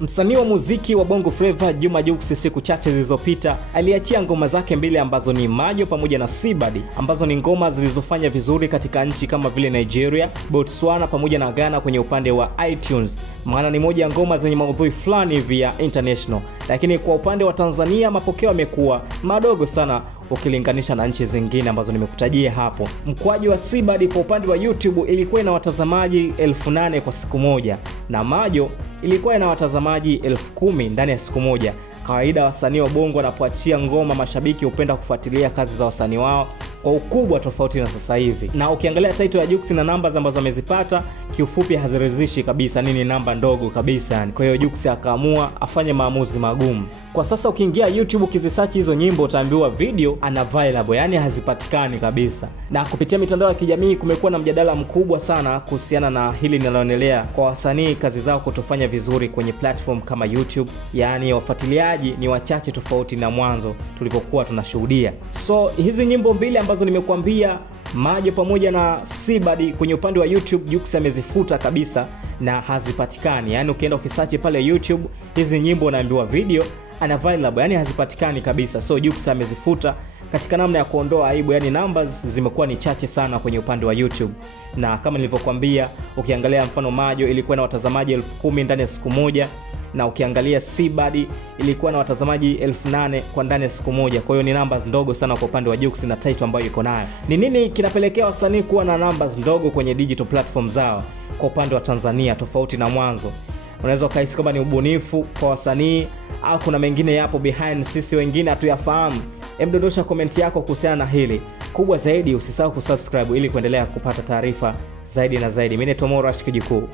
Msanii wa muziki wa Bongo Flava Juma Jux siku chache zilizopita aliachia ngoma zake mbili ambazo ni Majo pamoja na Sibadi, ambazo ni ngoma zilizofanya vizuri katika nchi kama vile Nigeria, Botswana pamoja na Ghana kwenye upande wa iTunes. Maana ni moja ya ngoma zenye maudhui fulani via international. Lakini kwa upande wa Tanzania mapokeo yamekuwa madogo sana ukilinganisha na nchi zingine ambazo nimekutajia hapo. Mkwaji wa Sibadi kwa upande wa YouTube ilikuwa ina watazamaji 8,000 kwa siku moja, na Majo ilikuwa ina watazamaji 10,000 ndani ya siku moja. Kawaida wasanii wa Bongo wanapoachia ngoma, mashabiki hupenda kufuatilia kazi za wasanii wao kwa ukubwa tofauti na sasa hivi. Na ukiangalia title ya Jux na numbers ambazo amezipata, kiufupi haziridhishi kabisa, nini namba ndogo kabisa yani. Kwa hiyo Jux akaamua afanye maamuzi magumu. Kwa sasa ukiingia YouTube ukizisearch hizo nyimbo utaambiwa video unavailable, yani hazipatikani kabisa. Na kupitia mitandao ya kijamii kumekuwa na mjadala mkubwa sana kuhusiana na hili linaloendelea kwa wasanii kazi zao kutofanya vizuri kwenye platform kama YouTube, yani wafuatiliaji ni wachache tofauti na mwanzo tulipokuwa tunashuhudia. So hizi nyimbo mbili ambazo nimekuambia, Majo pamoja na Sibadi, kwenye upande wa YouTube Jux amezifuta kabisa na hazipatikani. Yani ukienda ukisearch pale YouTube hizi nyimbo unaambiwa video unavailable, yani hazipatikani kabisa. So Jux amezifuta katika namna ya kuondoa aibu, yani numbers zimekuwa ni chache sana kwenye upande wa YouTube. Na kama nilivyokuambia, ukiangalia mfano Majo ilikuwa na watazamaji 10,000 ndani ya siku moja, na ukiangalia Sibadi ilikuwa na watazamaji 8,000 kwa ndani ya siku moja. Kwa hiyo ni numbers ndogo sana kwa upande wa Jux na title ambayo iko nayo. Ni nini kinapelekea wasanii kuwa na numbers ndogo kwenye digital platform zao kwa upande wa Tanzania tofauti na mwanzo? Unaweza ukahisi kama ni ubunifu kwa wasanii au kuna mengine yapo behind sisi wengine hatuyafahamu? Dondosha comment yako kuhusiana na hili. Kubwa zaidi usisahau kusubscribe ili kuendelea kupata taarifa zaidi na zaidi. Mimi ni Tomorash Kijukuu.